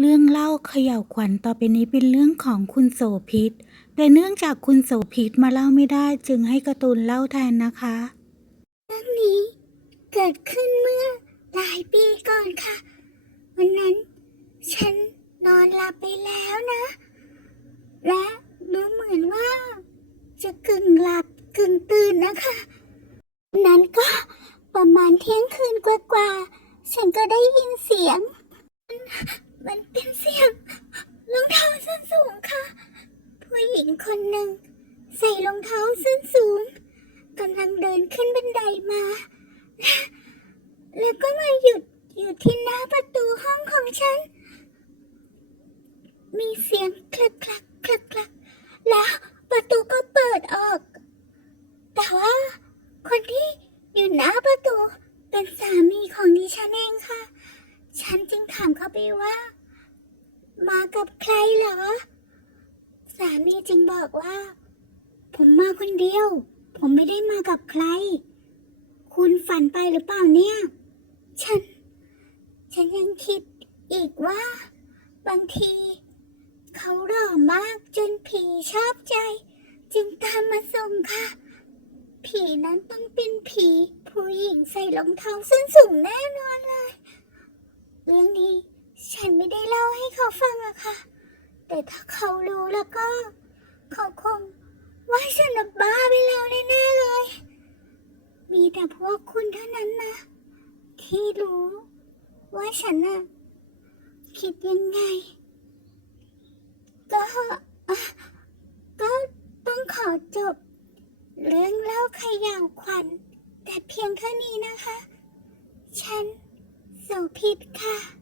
เรื่องเล่าเขย่าวขวัญต่อไปนี้เป็นเรื่องของคุณโสพิษ แต่เนื่องจากคุณโสพิษมาเล่าไม่ได้จึงให้การ์ตูนเล่าแทนนะคะ เรื่องนี้เกิดขึ้นเมื่อหลายปีก่อนค่ะ วันนั้น ฉันนอนหลับไปแล้วนะ และดูเหมือนว่า จะกึ่งหลับกึ่งตื่นนะคะ นั้นก็ประมาณเที่ยงคืนกว่าๆฉันก็ได้ยินเสียง มันเป็นเสียงรองเท้าส้นสูงค่ะ ผู้หญิงคนหนึ่ง ใส่รองเท้าส้นสูงกำลังเดินขึ้นบันไดมา แล้วก็มาหยุดอยู่ที่หน้าประตูห้องของฉัน มีเสียงคลักคลักคลักคลักแล้วประตูก็เปิดออก แต่ว่าคนที่อยู่หน้าประตูเป็นสามีของ จึงถามเขาไปว่า มากับใครเหรอ สามีจึงบอกว่า ผมมาคนเดียว ผมไม่ได้มากับใคร คุณฝันไปหรือเปล่าเนี่ย ฉัน ฉันยังคิดอีกว่า บางที เขาหล่อมากจนผีชอบใจ จึงตามมาส่งค่ะ ผีนั้นต้องเป็นผี ผู้หญิงใส่รองเท้าส้นสูงแน่นอนเลย เรื่องนี้ ฉันไม่ได้เล่าให้เขาฟังอะค่ะ แต่ถ้าเขารู้แล้วก็ เขาคงว่าฉันน่ะบ้าไปแล้วแน่ๆเลย มีแต่พวกคุณเท่านั้นนะ ที่รู้ ว่าฉันน่ะคิดยังไง ก็ก็ต้องขอจบ เรื่องเล่าขยาวขวัญแต่เพียงเท่านี้นะคะ ฉันโสพิษค่ะ